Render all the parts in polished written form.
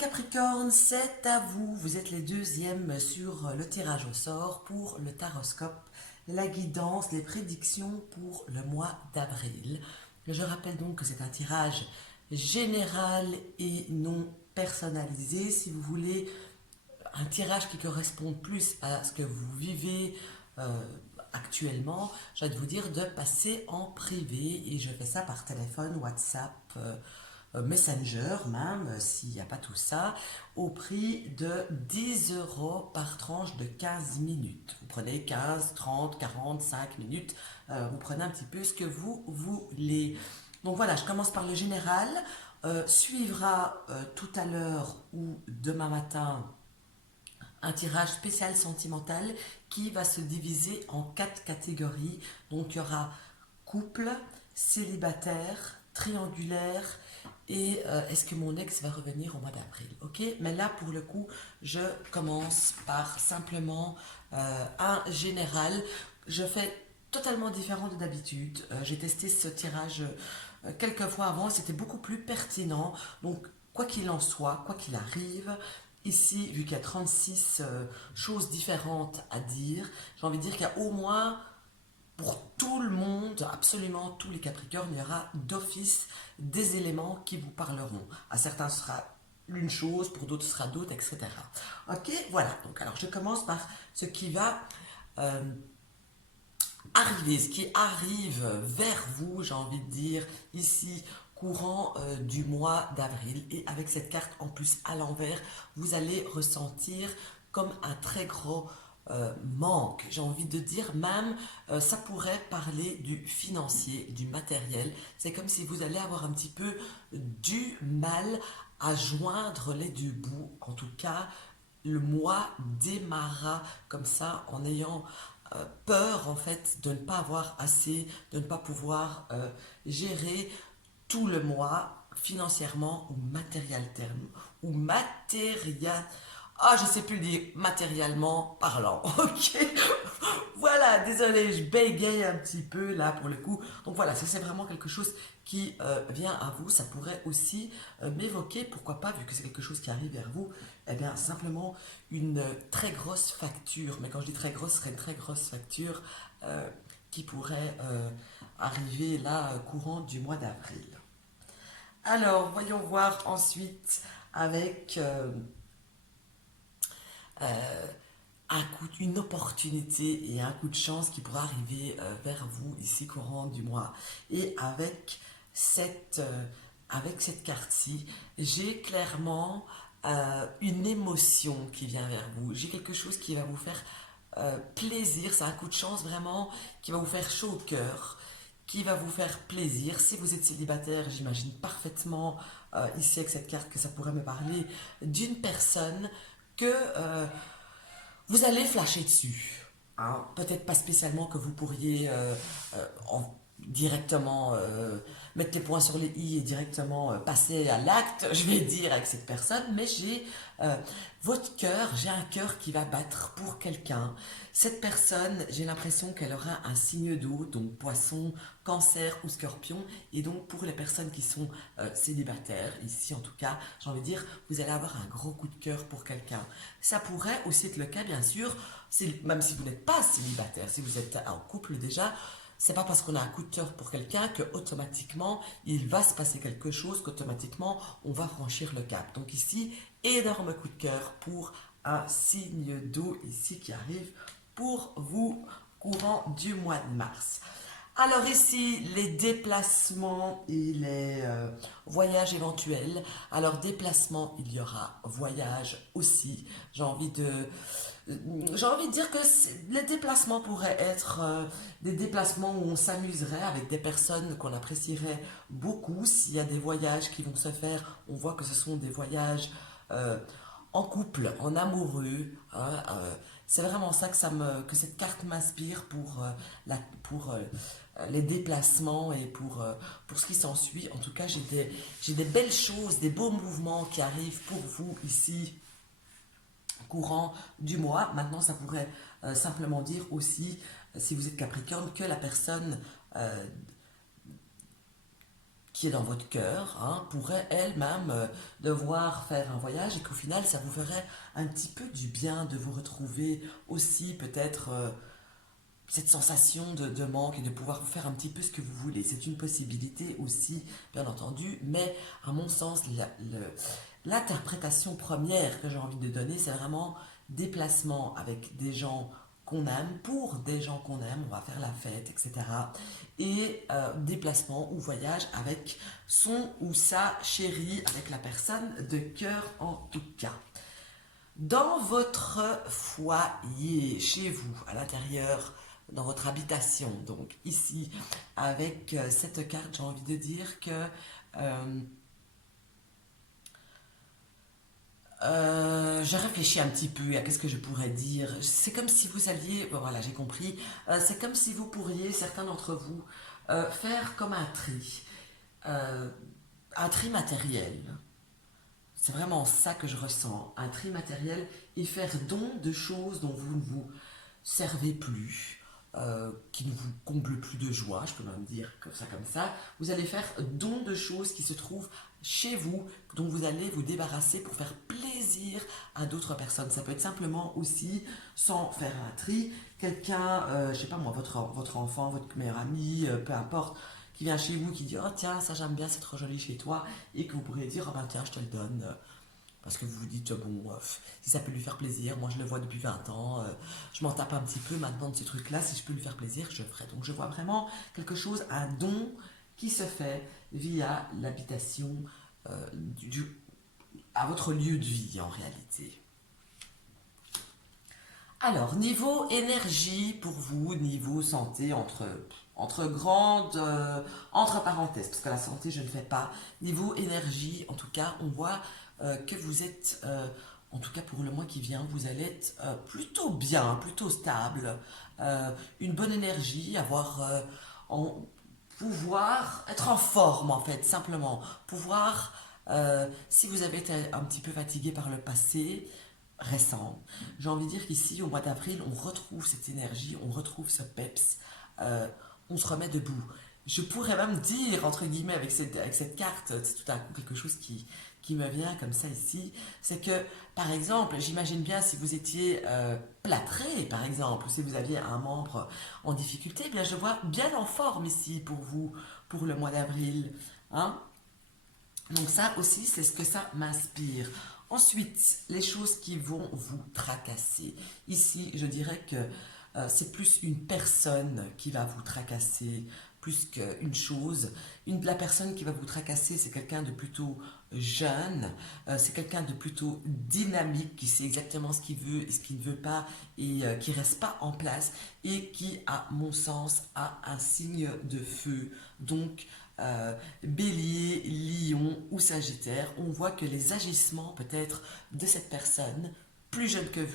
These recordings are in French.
Capricornes, c'est à vous. Vous êtes les deuxièmes sur le tirage au sort pour le taroscope, la guidance, les prédictions pour le mois d'avril. Je rappelle donc que c'est un tirage général et non personnalisé. Si vous voulez un tirage qui correspond plus à ce que vous vivez actuellement, je vais vous dire de passer en privé et je fais ça par téléphone, WhatsApp, Messenger même, s'il n'y a pas tout ça, au prix de 10 € par tranche de 15 minutes. Vous prenez 15, 30, 45 minutes, vous prenez un petit peu ce que vous voulez. Donc voilà, je commence par le général. Suivra tout à l'heure ou demain matin un tirage spécial sentimental qui va se diviser en 4 catégories. Donc il y aura couple, célibataire, triangulaire et est-ce que mon ex va revenir au mois d'avril. Ok, mais là pour le coup, je commence par simplement un général. Je fais totalement différent de d'habitude. J'ai testé ce tirage quelques fois avant, c'était beaucoup plus pertinent. Donc quoi qu'il en soit, quoi qu'il arrive, ici, vu qu'il y a 36 choses différentes à dire, j'ai envie de dire qu'il y a au moins, pour tout le monde, absolument tous les Capricornes, il y aura d'office des éléments qui vous parleront. À certains, ce sera une chose, pour d'autres, ce sera d'autres, etc. Ok, voilà. Donc, alors, je commence par ce qui va euh, arriver, ce qui arrive vers vous, j'ai envie de dire, ici, courant du mois d'avril. Et avec cette carte en plus à l'envers, vous allez ressentir comme un très gros manque. J'ai envie de dire même, ça pourrait parler du financier, du matériel. C'est comme si vous allez avoir un petit peu du mal à joindre les deux bouts. En tout cas, le mois démarra comme ça en ayant peur en fait de ne pas avoir assez, de ne pas pouvoir gérer tout le mois financièrement ou matériel terme ou matériel. Ah, je sais plus le dire, matériellement parlant. Ok, voilà, désolé, je bégaye un petit peu là pour le coup. Donc voilà, si c'est vraiment quelque chose qui vient à vous, ça pourrait aussi m'évoquer, pourquoi pas, vu que c'est quelque chose qui arrive vers vous, eh bien simplement une très grosse facture. Mais quand je dis très grosse, ce serait une très grosse facture qui pourrait arriver là courant du mois d'avril. Alors, voyons voir ensuite avec euh, une opportunité et un coup de chance qui pourra arriver vers vous ici courant du mois. Et avec cette carte-ci, j'ai clairement une émotion qui vient vers vous. J'ai quelque chose qui va vous faire plaisir. C'est un coup de chance vraiment qui va vous faire chaud au cœur, qui va vous faire plaisir. Si vous êtes célibataire, j'imagine parfaitement ici avec cette carte que ça pourrait me parler d'une personne que vous allez flasher dessus. Hein. Peut-être pas spécialement que vous pourriez directement mettre les points sur les i et directement passer à l'acte, je vais dire, avec cette personne, mais j'ai votre cœur, j'ai un cœur qui va battre pour quelqu'un. Cette personne, j'ai l'impression qu'elle aura un signe d'eau, donc poisson, cancer ou scorpion, et donc pour les personnes qui sont célibataires, ici en tout cas, j'ai envie de dire, vous allez avoir un gros coup de cœur pour quelqu'un. Ça pourrait aussi être le cas, bien sûr, même si vous n'êtes pas célibataire, si vous êtes en couple déjà, c'est pas parce qu'on a un coup de cœur pour quelqu'un que automatiquement il va se passer quelque chose, qu'automatiquement on va franchir le cap. Donc ici, énorme coup de cœur pour un signe d'eau ici qui arrive pour vous courant du mois de mars. Alors ici, les déplacements et les voyages éventuels. Alors déplacement, il y aura voyage aussi. J'ai envie de dire que les déplacements pourraient être des déplacements où on s'amuserait avec des personnes qu'on apprécierait beaucoup. S'il y a des voyages qui vont se faire, on voit que ce sont des voyages euh, en couple, en amoureux. Hein, c'est vraiment ça que cette carte m'inspire pour les déplacements et pour ce qui s'ensuit. En tout cas, j'ai des belles choses, des beaux mouvements qui arrivent pour vous ici courant du mois. Maintenant, ça pourrait simplement dire aussi, si vous êtes Capricorne, que la personne qui est dans votre cœur, hein, pourrait elle-même devoir faire un voyage et qu'au final, ça vous ferait un petit peu du bien de vous retrouver aussi peut-être cette sensation de manque et de pouvoir faire un petit peu ce que vous voulez. C'est une possibilité aussi, bien entendu, mais à mon sens, l'interprétation première que j'ai envie de donner, c'est vraiment déplacement avec des gens qu'on aime, pour des gens qu'on aime, on va faire la fête, etc. Et déplacement ou voyage avec son ou sa chérie, avec la personne de cœur en tout cas. Dans votre foyer, chez vous, à l'intérieur, dans votre habitation, donc ici, avec cette carte, j'ai envie de dire que je réfléchis un petit peu à qu'est-ce que je pourrais dire. C'est comme si vous alliez, bon, voilà, j'ai compris. C'est comme si vous pourriez, certains d'entre vous, faire comme un tri matériel. C'est vraiment ça que je ressens, un tri matériel et faire don de choses dont vous ne vous servez plus, qui ne vous comblent plus de joie, je peux même dire comme ça. Vous allez faire don de choses qui se trouvent chez vous, dont vous allez vous débarrasser pour faire plaisir à d'autres personnes. Ça peut être simplement aussi, sans faire un tri, quelqu'un, je sais pas moi, votre enfant, votre meilleur ami, peu importe, qui vient chez vous, qui dit «Oh tiens, ça j'aime bien, c'est trop joli chez toi», et que vous pourriez dire «Oh ben tiens, je te le donne». Parce que vous vous dites, bon, si ça peut lui faire plaisir, moi je le vois depuis 20 ans, je m'en tape un petit peu maintenant de ces trucs-là, si je peux lui faire plaisir, je le ferai. Donc je vois vraiment quelque chose, un don qui se fait via l'habitation à votre lieu de vie en réalité. Alors, niveau énergie pour vous, niveau santé, entre parenthèses, parce que la santé je ne fais pas. Niveau énergie, en tout cas, on voit que vous êtes, en tout cas pour le mois qui vient, vous allez être plutôt bien, plutôt stable, une bonne énergie, pouvoir être en forme en fait, simplement. Pouvoir, si vous avez été un petit peu fatigué par le passé, récent. J'ai envie de dire qu'ici, au mois d'avril, on retrouve cette énergie, on retrouve ce peps, on se remet debout. Je pourrais même dire, entre guillemets, avec cette carte, c'est tout à coup quelque chose qui me vient comme ça ici, c'est que, par exemple, j'imagine bien si vous étiez plâtré, par exemple, ou si vous aviez un membre en difficulté, eh bien je vois bien en forme ici pour vous, pour le mois d'avril. Hein. Donc ça aussi, c'est ce que ça m'inspire. Ensuite, les choses qui vont vous tracasser. Ici, je dirais que c'est plus une personne qui va vous tracasser plus qu'une chose. La personne qui va vous tracasser, c'est quelqu'un de plutôt jeune, c'est quelqu'un de plutôt dynamique, qui sait exactement ce qu'il veut et ce qu'il ne veut pas, et qui reste pas en place, et qui, à mon sens, a un signe de feu. Donc, Bélier, Lion ou Sagittaire, on voit que les agissements peut-être de cette personne, plus jeune que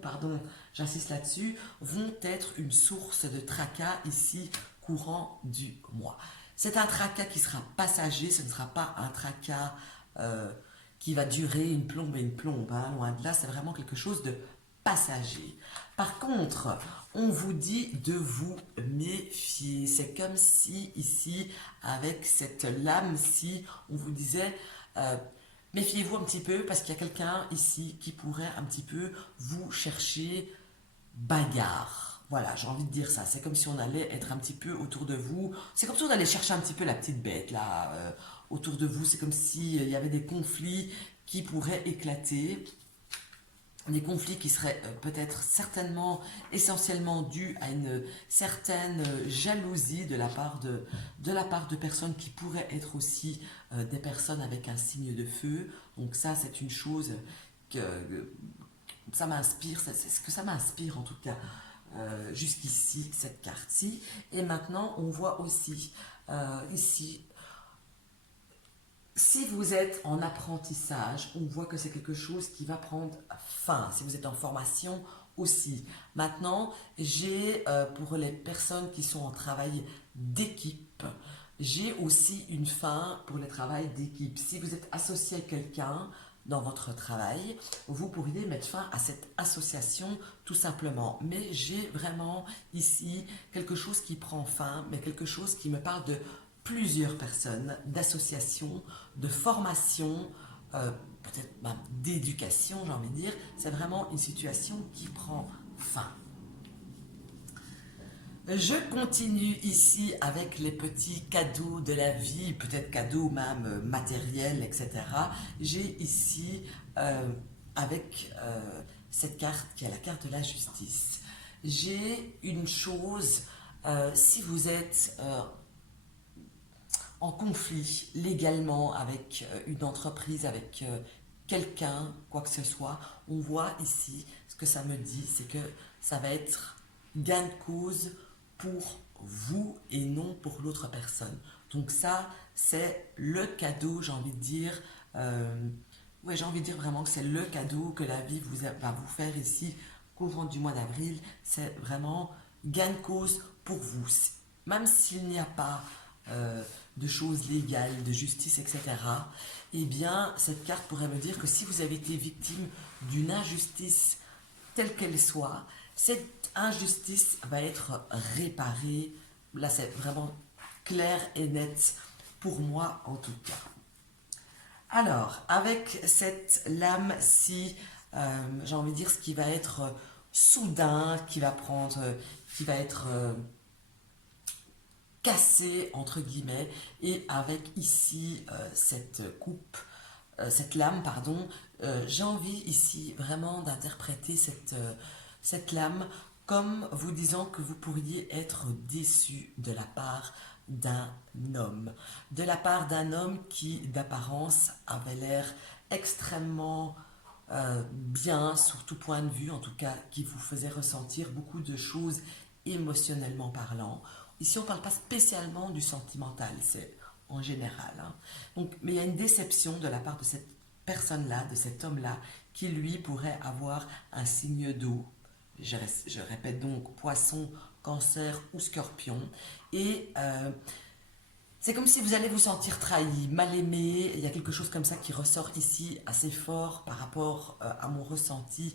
pardon, j'insiste là-dessus, vont être une source de tracas ici courant du mois. C'est un tracas qui sera passager, ce ne sera pas un tracas qui va durer une plombe et une plombe. Hein, loin de là, c'est vraiment quelque chose de passager. Par contre, on vous dit de vous méfier. C'est comme si ici, avec cette lame-ci, on vous disait méfiez-vous un petit peu parce qu'il y a quelqu'un ici qui pourrait un petit peu vous chercher bagarre. Voilà, j'ai envie de dire ça. C'est comme si on allait être un petit peu autour de vous. C'est comme si on allait chercher un petit peu la petite bête là autour de vous. C'est comme s'il y avait des conflits qui pourraient éclater. Des conflits qui seraient peut-être certainement essentiellement dus à une certaine jalousie de la part de personnes qui pourraient être aussi des personnes avec un signe de feu. Donc ça, c'est une chose que ça m'inspire, c'est ce que ça m'inspire en tout cas jusqu'ici, cette carte-ci. Et maintenant, on voit aussi ici, si vous êtes en apprentissage, on voit que c'est quelque chose qui va prendre fin. Si vous êtes en formation aussi. Maintenant, j'ai pour les personnes qui sont en travail d'équipe, j'ai aussi une fin pour le travail d'équipe. Si vous êtes associé à quelqu'un dans votre travail, vous pourriez mettre fin à cette association tout simplement. Mais j'ai vraiment ici quelque chose qui prend fin, mais quelque chose qui me parle de plusieurs personnes, d'associations, de formations, peut-être même d'éducation, j'ai envie de dire. C'est vraiment une situation qui prend fin. Je continue ici avec les petits cadeaux de la vie, peut-être cadeaux même matériels, etc. J'ai ici, avec cette carte qui est la carte de la justice, j'ai une chose, si vous êtes en conflit légalement avec une entreprise, avec quelqu'un, quoi que ce soit, on voit ici, ce que ça me dit, c'est que ça va être gain de cause pour vous et non pour l'autre personne. Donc ça, c'est le cadeau, j'ai envie de dire, ouais, j'ai envie de dire vraiment que c'est le cadeau que la vie va vous faire ici, courant du mois d'avril. C'est vraiment gain de cause pour vous. Même s'il n'y a pas de choses légales, de justice, etc., eh bien, cette carte pourrait me dire que si vous avez été victime d'une injustice telle qu'elle soit, cette injustice va être réparée. Là, c'est vraiment clair et net pour moi en tout cas. Alors, avec cette lame-ci, j'ai envie de dire ce qui va être soudain, qui va prendre, qui va être cassé entre guillemets, et avec ici cette coupe, cette lame, pardon, j'ai envie ici vraiment d'interpréter cette lame comme vous disant que vous pourriez être déçu de la part d'un homme. De la part d'un homme qui, d'apparence, avait l'air extrêmement bien, sur tout point de vue, en tout cas, qui vous faisait ressentir beaucoup de choses émotionnellement parlant. Ici, on ne parle pas spécialement du sentimental, c'est en général. Hein. Donc, mais il y a une déception de la part de cette personne-là, de cet homme-là, qui lui pourrait avoir un signe d'eau. Je répète donc poisson, cancer ou scorpion. Et c'est comme si vous allez vous sentir trahi, mal aimé. Il y a quelque chose comme ça qui ressort ici assez fort par rapport à mon ressenti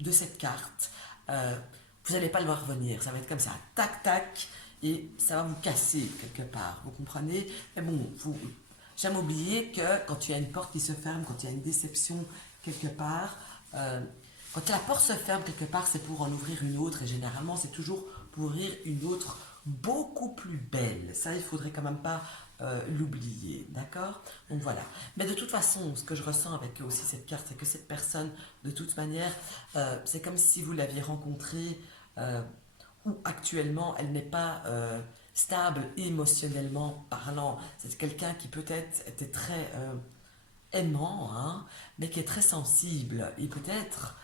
de cette carte. Vous n'allez pas le voir venir. Ça va être comme ça, tac, tac, et ça va vous casser quelque part. Vous comprenez? Mais bon, j'aime oublier que quand il y a une porte qui se ferme, quand il y a une déception quelque part, quand la porte se ferme quelque part, c'est pour en ouvrir une autre. Et généralement, c'est toujours pour ouvrir une autre beaucoup plus belle. Ça, il faudrait quand même pas l'oublier, d'accord? Donc voilà. Mais de toute façon, ce que je ressens avec aussi cette carte, c'est que cette personne, de toute manière, c'est comme si vous l'aviez rencontrée ou actuellement, elle n'est pas stable émotionnellement parlant. C'est quelqu'un qui peut-être était très aimant, hein, mais qui est très sensible. Et peut-être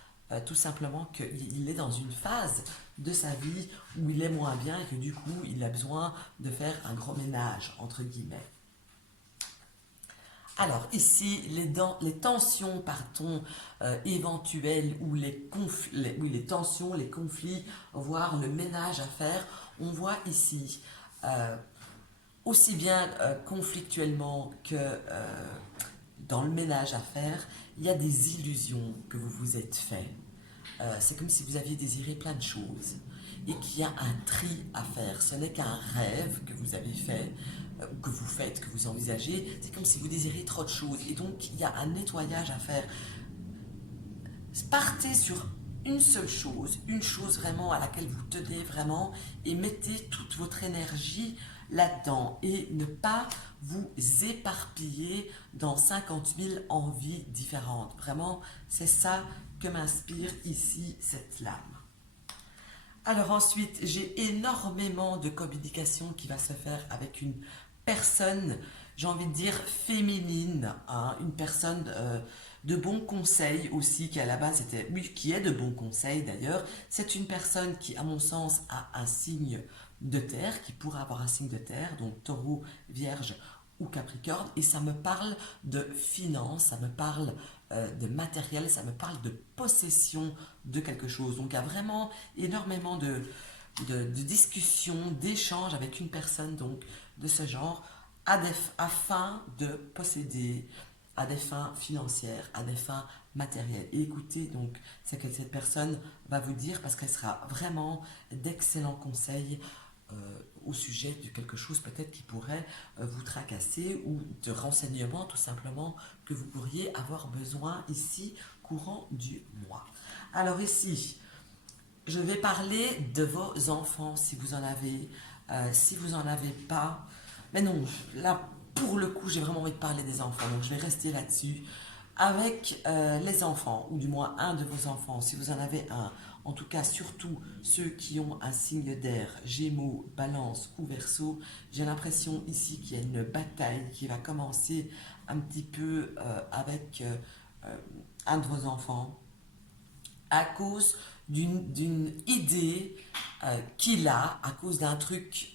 tout simplement qu'il est dans une phase de sa vie où il est moins bien et que du coup il a besoin de faire un gros ménage, entre guillemets. Alors ici, les tensions, pardon, éventuelles ou les tensions, les conflits, voire le ménage à faire, on voit ici aussi bien conflictuellement que dans le ménage à faire, il y a des illusions que vous vous êtes fait. C'est comme si vous aviez désiré plein de choses et qu'il y a un tri à faire. Ce n'est qu'un rêve que vous avez fait, que vous faites, que vous envisagez. C'est comme si vous désirez trop de choses et donc il y a un nettoyage à faire. Partez sur une seule chose, une chose vraiment à laquelle vous tenez vraiment et mettez toute votre énergie là-dedans et ne pas vous éparpiller dans 50 000 envies différentes. Vraiment, c'est ça que m'inspire ici cette lame. Alors ensuite, j'ai énormément de communication qui va se faire avec une personne, j'ai envie de dire féminine, hein, une personne de bons conseils aussi, qui à la base était, oui, qui est de bons conseils d'ailleurs. C'est une personne qui, à mon sens, a un signe de terre, qui pourrait avoir un signe de terre, donc taureau, vierge ou capricorne, et ça me parle de finances, ça me parle de matériel, ça me parle de possession de quelque chose. Donc il y a vraiment énormément de discussions, d'échanges avec une personne donc, de ce genre afin de posséder à des fins financières, à des fins matérielles. Et écoutez donc ce que cette personne va vous dire parce qu'elle sera vraiment d'excellents conseils au sujet de quelque chose peut-être qui pourrait vous tracasser ou de renseignements tout simplement que vous pourriez avoir besoin ici courant du mois. Alors ici, je vais parler de vos enfants si vous en avez, si vous n'en avez pas. Mais non, là pour le coup j'ai vraiment envie de parler des enfants, donc je vais rester là-dessus. Avec les enfants, ou du moins un de vos enfants, si vous en avez un, en tout cas surtout ceux qui ont un signe d'air, Gémeaux, Balance ou Verseau, j'ai l'impression ici qu'il y a une bataille qui va commencer un petit peu avec un de vos enfants à cause d'une idée qu'il a, à cause d'un truc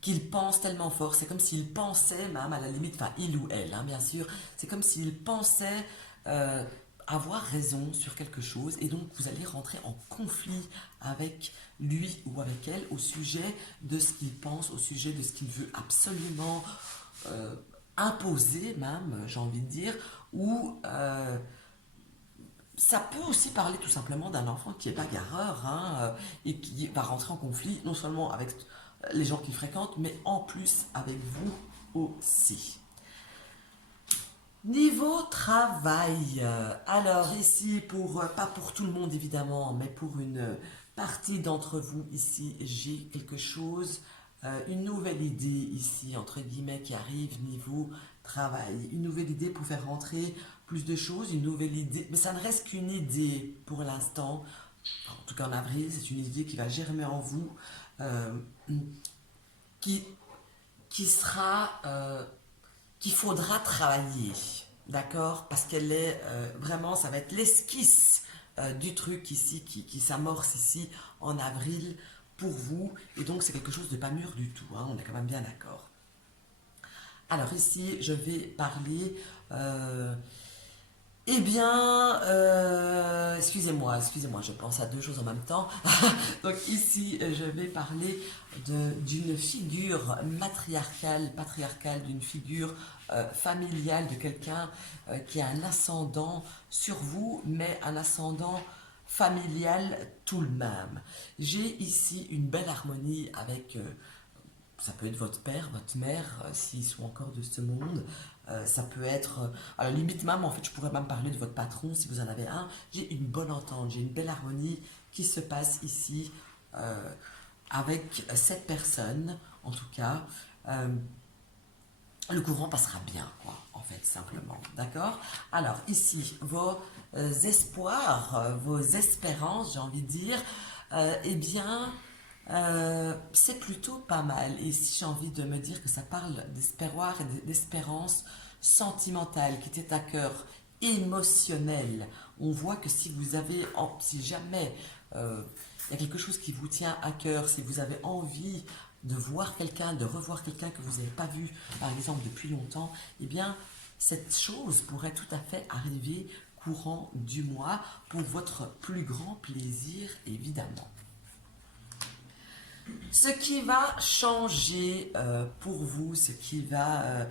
qu'il pense tellement fort. C'est comme s'il pensait, même à la limite, enfin il ou elle, hein, bien sûr, c'est comme s'il pensait euh, avoir raison sur quelque chose et donc vous allez rentrer en conflit avec lui ou avec elle au sujet de ce qu'il pense, au sujet de ce qu'il veut absolument euh, imposer même, j'ai envie de dire, ou ça peut aussi parler tout simplement d'un enfant qui est bagarreur hein, et qui va rentrer en conflit non seulement avec les gens qu'il fréquente, mais en plus avec vous aussi. Niveau travail, alors ici, pas pour tout le monde évidemment, mais pour une partie d'entre vous ici, j'ai quelque chose, une nouvelle idée ici, entre guillemets, qui arrive niveau travail. Une nouvelle idée pour faire rentrer plus de choses, une nouvelle idée, mais ça ne reste qu'une idée pour l'instant, en tout cas en avril, c'est une idée qui va germer en vous, euh, qui, qui sera qu'il faudra travailler, d'accord? Parce qu'elle est vraiment, ça va être l'esquisse du truc ici qui s'amorce ici en avril pour vous. Et donc c'est quelque chose de pas mûr du tout, hein, on est quand même bien d'accord. Alors ici, je vais parler eh bien, excusez-moi, je pense à deux choses en même temps. Donc ici, je vais parler d'une figure matriarcale, patriarcale, d'une figure familiale, de quelqu'un qui a un ascendant sur vous, mais un ascendant familial tout le même. J'ai ici une belle harmonie avec ça peut être votre père, votre mère, s'ils sont encore de ce monde. Ça peut être, à la limite même, en fait, je pourrais même parler de votre patron si vous en avez un. J'ai une bonne entente, j'ai une belle harmonie qui se passe ici avec cette personne, en tout cas. Euh, le courant passera bien, quoi, en fait, simplement. D'accord? Alors, ici, vos espoirs, vos espérances, j'ai envie de dire, eh bien, c'est plutôt pas mal. Et si j'ai envie de me dire que ça parle d'espoir et d'espérance sentimentale, qui était à cœur, émotionnel, on voit que si vous avez, si jamais il y a quelque chose qui vous tient à cœur, si vous avez envie de voir quelqu'un, de revoir quelqu'un que vous n'avez pas vu, par exemple, depuis longtemps, eh bien, cette chose pourrait tout à fait arriver courant du mois pour votre plus grand plaisir, évidemment. Ce qui va changer pour vous, ce qui va...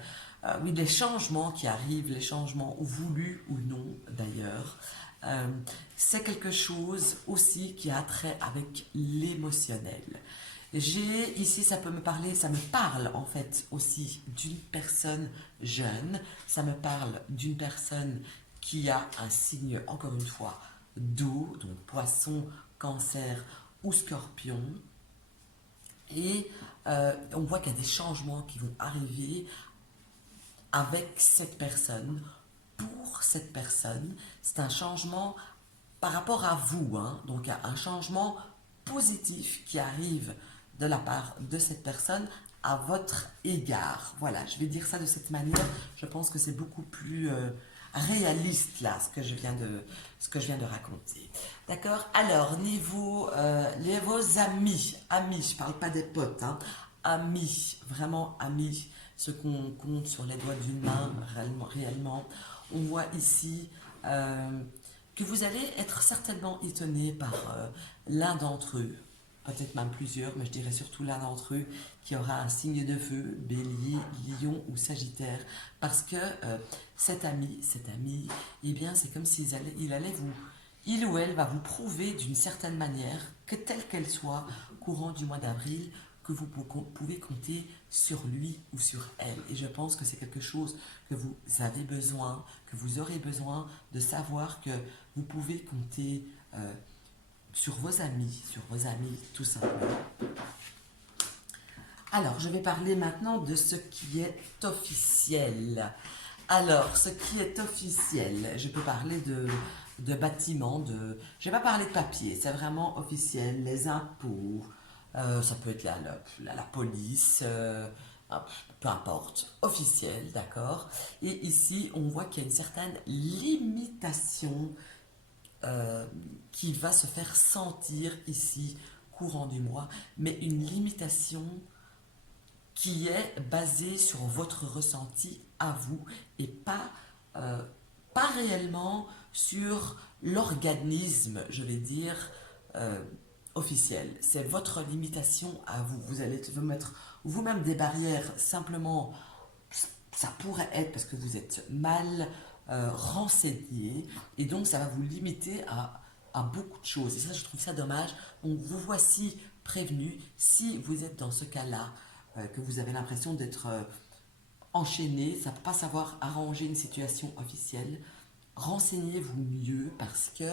oui, les changements qui arrivent, les changements voulus ou non d'ailleurs, c'est quelque chose aussi qui a trait avec l'émotionnel. J'ai ici, ça peut me parler, ça me parle en fait aussi d'une personne jeune, ça me parle d'une personne qui a un signe, encore une fois, d'eau, donc poisson, cancer ou scorpion. Et on voit qu'il y a des changements qui vont arriver avec cette personne, pour cette personne. C'est un changement par rapport à vous, hein, donc un changement positif qui arrive de la part de cette personne à votre égard. Voilà, je vais dire ça de cette manière. Je pense que c'est beaucoup plus réaliste là, ce que je viens de raconter. D'accord? Alors, niveau vos amis, je parle pas des potes, hein, amis, vraiment amis, ceux qu'on compte sur les doigts d'une main, réellement. On voit ici que vous allez être certainement étonné par l'un d'entre eux, peut-être même plusieurs, mais je dirais surtout l'un d'entre eux qui aura un signe de feu, bélier, lion ou sagittaire, parce que cet ami, eh bien c'est comme il allait il ou elle va vous prouver d'une certaine manière que telle qu'elle soit, courant du mois d'avril, que vous pouvez compter sur lui ou sur elle. Et je pense que c'est quelque chose que vous avez besoin, que vous aurez besoin de savoir que vous pouvez compter sur vos amis tout simplement. Alors, je vais parler maintenant de ce qui est officiel. Alors, ce qui est officiel, je peux parler de bâtiments, je ne vais pas parler de papier, c'est vraiment officiel, les impôts, ça peut être la police, peu importe, officiel, d'accord. Et ici, on voit qu'il y a une certaine limitation qui va se faire sentir ici, courant du mois, mais une limitation qui est basé sur votre ressenti à vous et pas réellement sur l'organisme, je vais dire, officiel. C'est votre limitation à vous. Vous allez vous mettre vous-même des barrières, simplement, ça pourrait être parce que vous êtes mal renseigné et donc ça va vous limiter à beaucoup de choses. Et ça, je trouve ça dommage. Donc, vous voici prévenu, si vous êtes dans ce cas-là, que vous avez l'impression d'être enchaîné, ça ne peut pas savoir arranger une situation officielle, renseignez-vous mieux parce que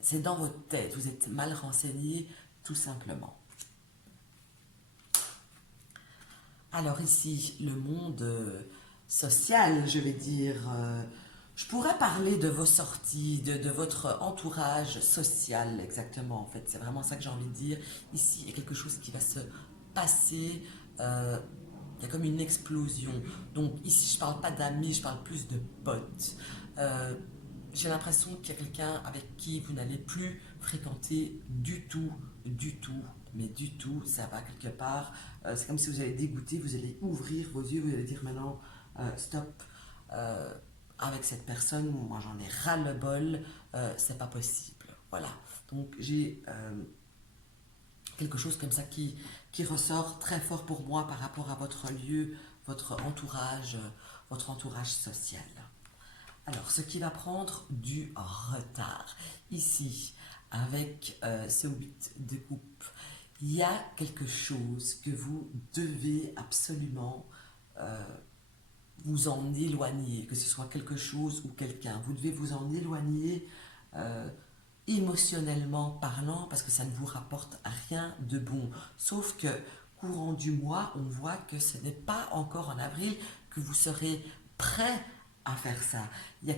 c'est dans votre tête, vous êtes mal renseigné tout simplement. Alors ici, le monde social, je vais dire, je pourrais parler de vos sorties, de votre entourage social exactement en fait, c'est vraiment ça que j'ai envie de dire. Ici, il y a quelque chose qui va se passer, il y a comme une explosion. Donc ici, je ne parle pas d'amis, je parle plus de potes. J'ai l'impression qu'il y a quelqu'un avec qui vous n'allez plus fréquenter du tout, mais du tout, ça va quelque part. C'est comme si vous allez dégoûter, vous allez ouvrir vos yeux, vous allez dire maintenant, stop, avec cette personne, moi j'en ai ras le bol, c'est pas possible. Voilà, donc j'ai quelque chose comme ça qui ressort très fort pour moi par rapport à votre lieu, votre entourage social. Alors, ce qui va prendre du retard. Ici, avec ce 8 de coupe, il y a quelque chose que vous devez absolument vous en éloigner, que ce soit quelque chose ou quelqu'un. Vous devez vous en éloigner émotionnellement parlant parce que ça ne vous rapporte rien de bon. Sauf que courant du mois, on voit que ce n'est pas encore en avril que vous serez prêt à faire ça. Il y a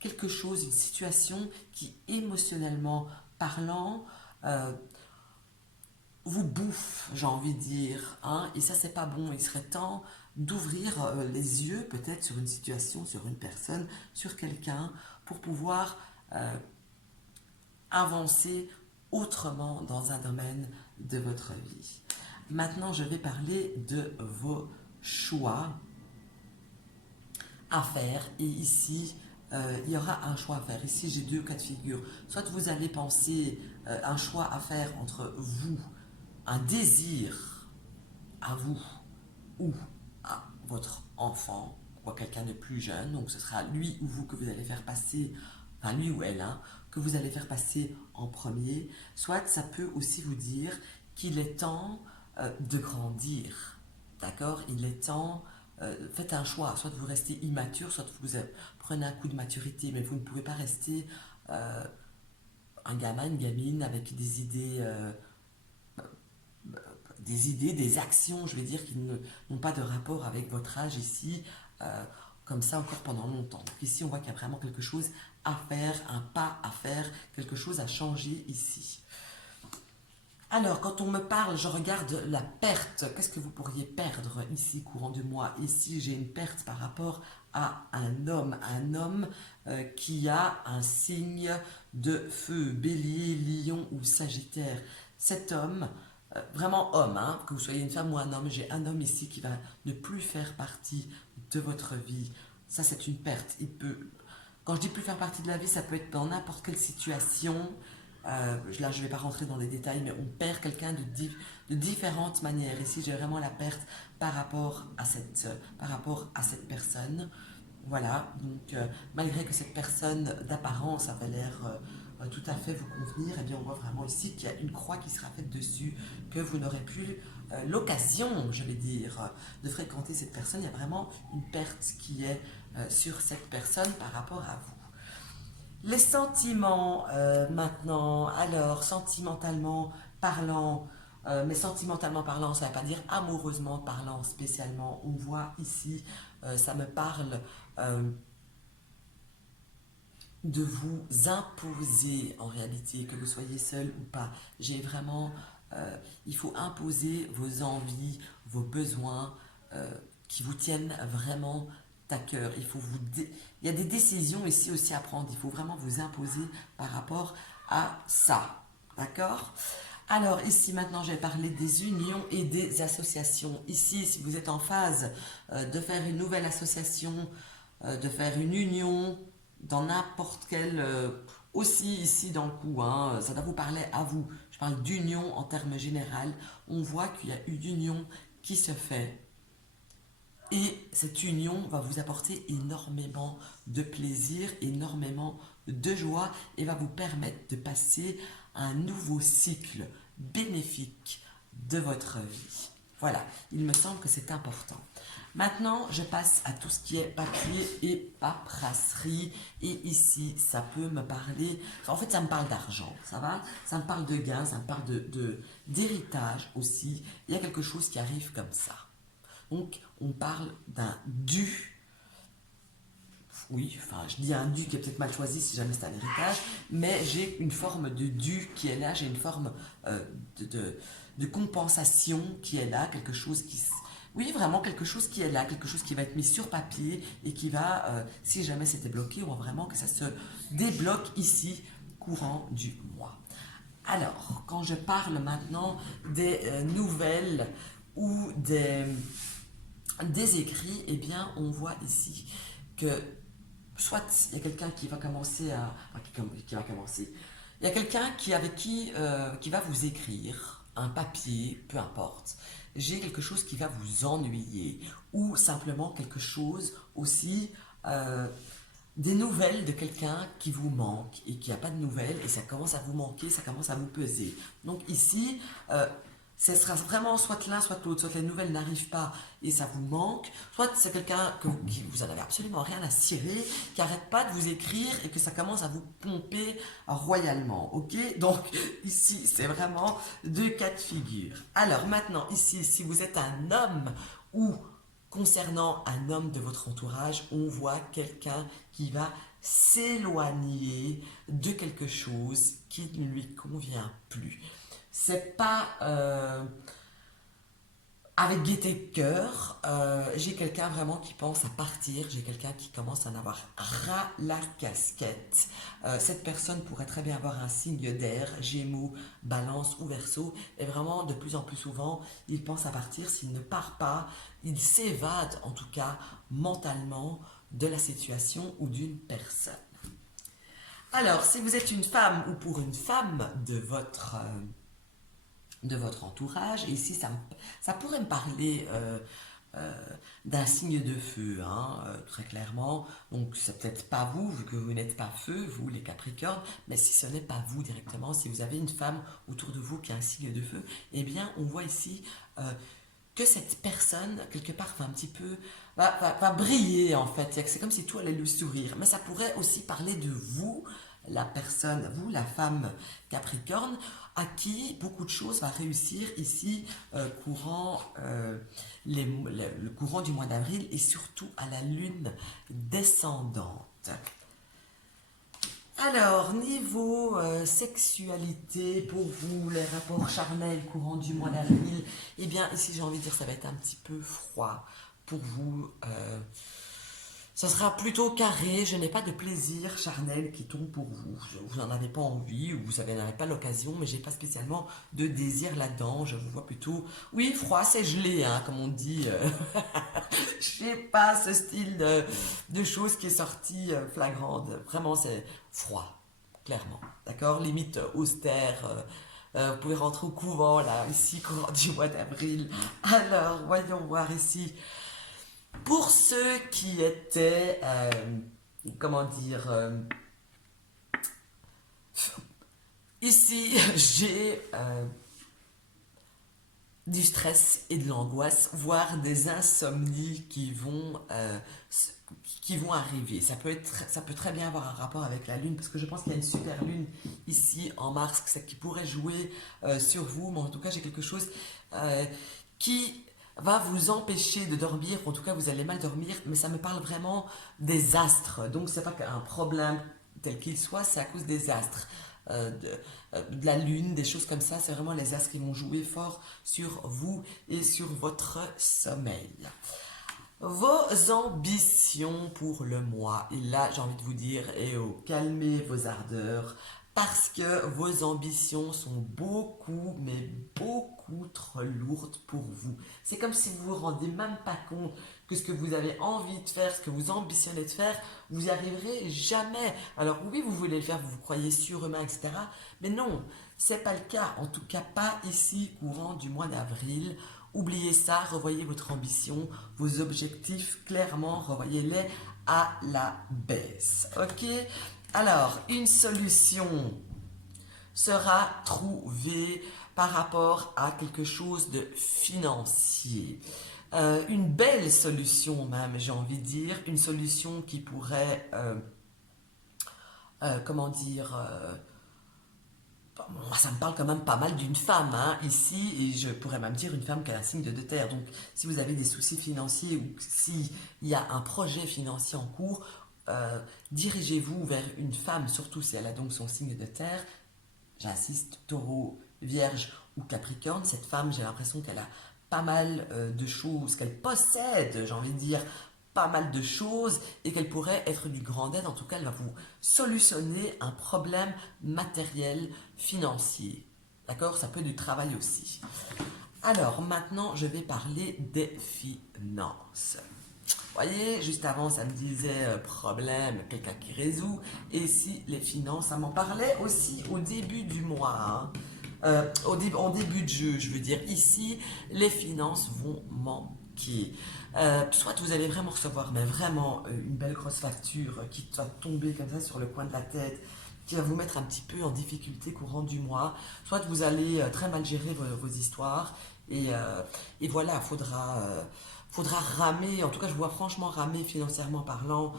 quelque chose, une situation qui émotionnellement parlant vous bouffe, j'ai envie de dire, hein, et ça c'est pas bon. Il serait temps d'ouvrir les yeux peut-être sur une situation, sur une personne, sur quelqu'un pour pouvoir avancer autrement dans un domaine de votre vie. Maintenant, je vais parler de vos choix à faire. Et ici, il y aura un choix à faire. Ici, j'ai deux cas de figure. Soit vous allez penser un choix à faire entre vous, un désir à vous ou à votre enfant, ou à quelqu'un de plus jeune. Donc, ce sera lui ou vous que vous allez faire passer, enfin lui ou elle, hein, que vous allez faire passer en premier. Soit ça peut aussi vous dire qu'il est temps de grandir. D'accord? Il est temps, faites un choix. Soit vous restez immature, soit vous prenez un coup de maturité, mais vous ne pouvez pas rester un gamin, une gamine avec des idées, des actions, je vais dire, qui n'ont pas de rapport avec votre âge ici, comme ça encore pendant longtemps. Donc ici, on voit qu'il y a vraiment quelque chose à faire, un pas à faire, quelque chose à changer ici. Alors, quand on me parle, je regarde la perte. Qu'est-ce que vous pourriez perdre ici, courant du mois? Ici, j'ai une perte par rapport à un homme qui a un signe de feu, bélier, lion ou sagittaire. Cet homme, vraiment homme, hein, que vous soyez une femme ou un homme, j'ai un homme ici qui va ne plus faire partie de votre vie. Ça, c'est une perte. Quand je dis plus faire partie de la vie, ça peut être dans n'importe quelle situation. Là, je ne vais pas rentrer dans les détails, mais on perd quelqu'un de différentes manières. Ici, j'ai vraiment la perte par rapport à cette personne. Voilà, donc malgré que cette personne d'apparence avait l'air tout à fait vous convenir, eh bien on voit vraiment ici qu'il y a une croix qui sera faite dessus, que vous n'aurez plus l'occasion, je vais dire, de fréquenter cette personne. Il y a vraiment une perte qui est sur cette personne par rapport à vous. Les sentiments maintenant, alors sentimentalement parlant, mais sentimentalement parlant, ça ne veut pas dire amoureusement parlant spécialement. On voit ici, ça me parle de vous imposer en réalité, que vous soyez seul ou pas. J'ai vraiment, il faut imposer vos envies, vos besoins qui vous tiennent vraiment à cœur. Il y a des décisions ici aussi à prendre. Il faut vraiment vous imposer par rapport à ça. D'accord? Alors ici maintenant je vais parler des unions et des associations. Ici si vous êtes en phase de faire une nouvelle association, de faire une union dans n'importe quel... aussi ici dans le coup, hein, ça doit vous parler à vous. Je parle d'union en termes généraux. On voit qu'il y a une union qui se fait. Et cette union va vous apporter énormément de plaisir, énormément de joie et va vous permettre de passer un nouveau cycle bénéfique de votre vie. Voilà, il me semble que c'est important. Maintenant, je passe à tout ce qui est papier et paperasserie. Et ici, ça peut me parler... En fait, ça me parle d'argent, ça va? Ça me parle de gains, ça me parle d'héritage aussi. Il y a quelque chose qui arrive comme ça. Donc, on parle d'un dû. Oui, enfin, je dis un dû qui est peut-être mal choisi si jamais c'est un héritage, mais j'ai une forme de dû qui est là, j'ai une forme de compensation qui est là, quelque chose qui... Oui, vraiment quelque chose qui est là, quelque chose qui va être mis sur papier et qui va, si jamais c'était bloqué, on voit vraiment que ça se débloque ici, courant du mois. Alors, quand je parle maintenant des nouvelles ou des écrits, eh bien, on voit ici que soit il y a quelqu'un qui va commencer à... qui va commencer. Il y a quelqu'un qui va vous écrire un papier, peu importe. J'ai quelque chose qui va vous ennuyer ou simplement quelque chose aussi... des nouvelles de quelqu'un qui vous manque et qui n'a pas de nouvelles et ça commence à vous manquer, ça commence à vous peser. Donc ici, ce sera vraiment soit l'un, soit l'autre. Soit les nouvelles n'arrivent pas et ça vous manque, soit c'est quelqu'un qui vous en avez absolument rien à cirer, qui n'arrête pas de vous écrire et que ça commence à vous pomper royalement. Ok? Donc ici, c'est vraiment deux cas de figure. Alors maintenant, ici, si vous êtes un homme ou concernant un homme de votre entourage, on voit quelqu'un qui va s'éloigner de quelque chose qui ne lui convient plus. C'est pas avec gaieté de cœur. J'ai quelqu'un vraiment qui pense à partir. J'ai quelqu'un qui commence à en avoir ras la casquette. Cette personne pourrait très bien avoir un signe d'air, Gémeaux, Balance ou Verseau. Et vraiment, de plus en plus souvent, il pense à partir. S'il ne part pas, il s'évade en tout cas mentalement de la situation ou d'une personne. Alors, si vous êtes une femme ou pour une femme de votre entourage, et ici ça pourrait me parler d'un signe de feu, hein, très clairement. Donc c'est peut-être pas vous, vu que vous n'êtes pas feu, vous les Capricornes, mais si ce n'est pas vous directement, si vous avez une femme autour de vous qui a un signe de feu, eh bien on voit ici que cette personne, quelque part, va un petit peu, va briller en fait. C'est comme si tout allait lui sourire. Mais ça pourrait aussi parler de vous, la personne, vous, la femme Capricorne, à qui beaucoup de choses va réussir ici courant le courant du mois d'avril et surtout à la lune descendante. Alors, niveau sexualité, pour vous, les rapports charnels courant du mois d'avril, eh bien, ici, j'ai envie de dire, ça va être un petit peu froid pour vous. Ça sera plutôt carré, je n'ai pas de plaisir charnel qui tombe pour vous. Vous n'en avez pas envie ou vous n'avez pas l'occasion, mais j'ai pas spécialement de désir là-dedans. Je vous vois plutôt, oui, froid, c'est gelé, hein, comme on dit. Je n'ai pas ce style de choses qui est sorti flagrante. Vraiment, c'est froid, clairement. D'accord? Limite austère. Vous pouvez rentrer au couvent, là, ici, courant du mois d'avril. Alors, voyons voir ici. Pour ceux qui étaient, comment dire, Ici, j'ai du stress et de l'angoisse, voire des insomnies qui vont arriver. Ça peut très bien avoir un rapport avec la lune, parce que je pense qu'il y a une super lune ici en mars qui pourrait jouer sur vous, mais en tout cas j'ai quelque chose euh, qui va vous empêcher de dormir, en tout cas vous allez mal dormir, mais ça me parle vraiment des astres, donc c'est pas qu'un problème tel qu'il soit, c'est à cause des astres. euh, de, de la lune, des choses comme ça, c'est vraiment les astres qui vont jouer fort sur vous et sur votre sommeil. Vos ambitions pour le mois. Et là, j'ai envie de vous dire, eh oh, calmez vos ardeurs parce que vos ambitions sont beaucoup, mais beaucoup trop lourdes pour vous. C'est comme si vous vous rendez même pas compte que ce que vous avez envie de faire, ce que vous ambitionnez de faire, vous n'y arriverez jamais. Alors oui, vous voulez le faire, vous vous croyez surhumain, etc. Mais non, c'est pas le cas. En tout cas, pas ici, courant du mois d'avril. Oubliez ça, revoyez votre ambition, vos objectifs, clairement, revoyez-les à la baisse. Ok? Alors, une solution sera trouvée par rapport à quelque chose de financier. Une belle solution même, j'ai envie de dire, une solution qui pourrait, comment dire, moi, ça me parle quand même pas mal d'une femme hein, ici, et je pourrais même dire une femme qui a un signe de terre. Donc, si vous avez des soucis financiers ou s'il y a un projet financier en cours, dirigez-vous vers une femme, surtout si elle a donc son signe de terre. J'insiste, taureau, vierge ou capricorne. Cette femme, j'ai l'impression qu'elle a pas mal de choses, qu'elle possède, j'ai envie de dire, pas mal de choses et qu'elle pourrait être du grand aide. En tout cas, elle va vous solutionner un problème matériel, financier. D'accord? Ça peut être du travail aussi. Alors, maintenant, je vais parler des finances. Vous voyez, juste avant, ça me disait problème, quelqu'un qui résout. Et ici, les finances, ça m'en parlait aussi au début du mois. Hein. En début de jeu, je veux dire, ici, les finances vont manquer. Soit vous allez vraiment recevoir, mais vraiment une belle grosse facture qui va tomber comme ça sur le coin de la tête, qui va vous mettre un petit peu en difficulté courant du mois. Soit vous allez très mal gérer vos histoires. Et voilà, faudra ramer. En tout cas, je vois franchement ramer financièrement parlant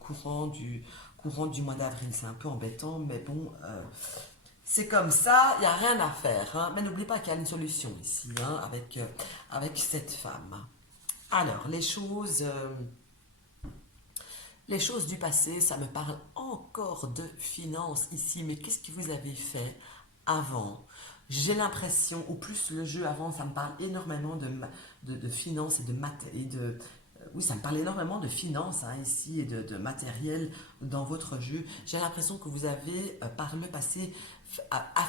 courant du mois d'avril. C'est un peu embêtant, mais bon, c'est comme ça, il n'y a rien à faire. Hein. Mais n'oubliez pas qu'il y a une solution ici, hein, avec cette femme. Alors, les choses du passé, ça me parle encore de finances ici, mais qu'est-ce que vous avez fait avant? J'ai l'impression, ou plus le jeu avant, ça me parle énormément de finances et de maths et de. Oui, ça me parle énormément de finances hein, ici et de matériel dans votre jeu. J'ai l'impression que vous avez, par le passé,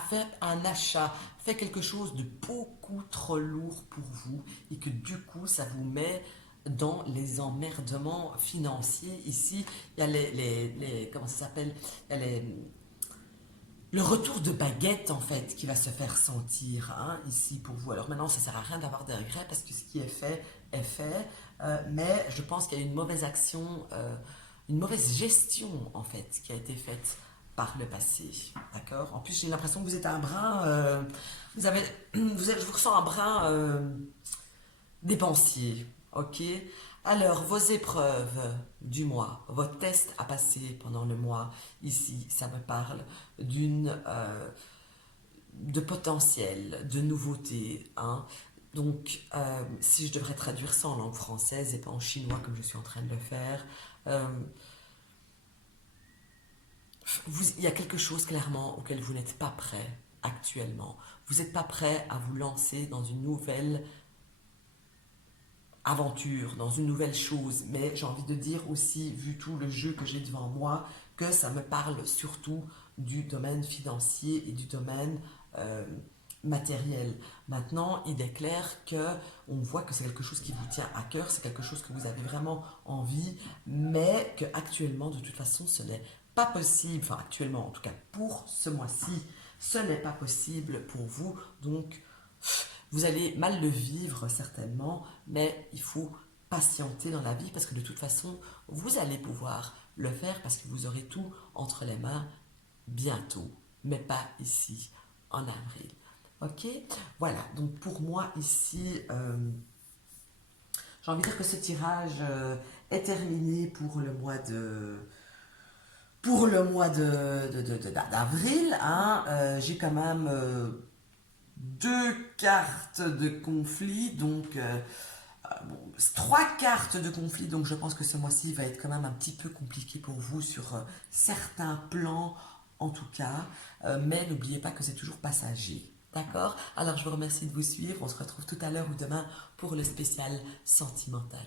fait un achat, fait quelque chose de beaucoup trop lourd pour vous et que du coup, ça vous met dans les emmerdements financiers. Ici, il y a comment ça s'appelle? Il y a le retour de baguette, en fait, qui va se faire sentir hein, ici pour vous. Alors maintenant, ça ne sert à rien d'avoir des regrets parce que ce qui est fait. Mais je pense qu'il y a une mauvaise action, une mauvaise gestion, en fait, qui a été faite par le passé. D'accord? En plus, j'ai l'impression que vous êtes un brin. Je vous ressens un brin dépensier. Ok? Alors, vos épreuves du mois, vos tests à passer pendant le mois, ici, ça me parle de potentiel, de nouveauté. Hein. Donc, si je devrais traduire ça en langue française et pas en chinois comme je suis en train de le faire, euh, il y a quelque chose clairement auquel vous n'êtes pas prêt actuellement. Vous n'êtes pas prêt à vous lancer dans une nouvelle aventure, dans une nouvelle chose. Mais j'ai envie de dire aussi, vu tout le jeu que j'ai devant moi, que ça me parle surtout du domaine financier et du domaine euh, matériel. Maintenant, il est clair que on voit que c'est quelque chose qui vous tient à cœur, c'est quelque chose que vous avez vraiment envie, mais que actuellement, de toute façon, ce n'est pas possible. Enfin, actuellement, en tout cas, pour ce mois-ci, ce n'est pas possible pour vous. Donc, vous allez mal le vivre certainement, mais il faut patienter dans la vie parce que de toute façon, vous allez pouvoir le faire parce que vous aurez tout entre les mains bientôt. mais pas ici en avril. Ok, voilà, donc pour moi ici, j'ai envie de dire que ce tirage est terminé pour le mois d'avril. Hein. J'ai quand même deux cartes de conflit, donc bon, trois cartes de conflit, donc je pense que ce mois-ci va être quand même un petit peu compliqué pour vous sur certains plans, en tout cas. Mais n'oubliez pas que c'est toujours passager. D'accord? Alors je vous remercie de vous suivre. On se retrouve tout à l'heure ou demain pour le spécial sentimental.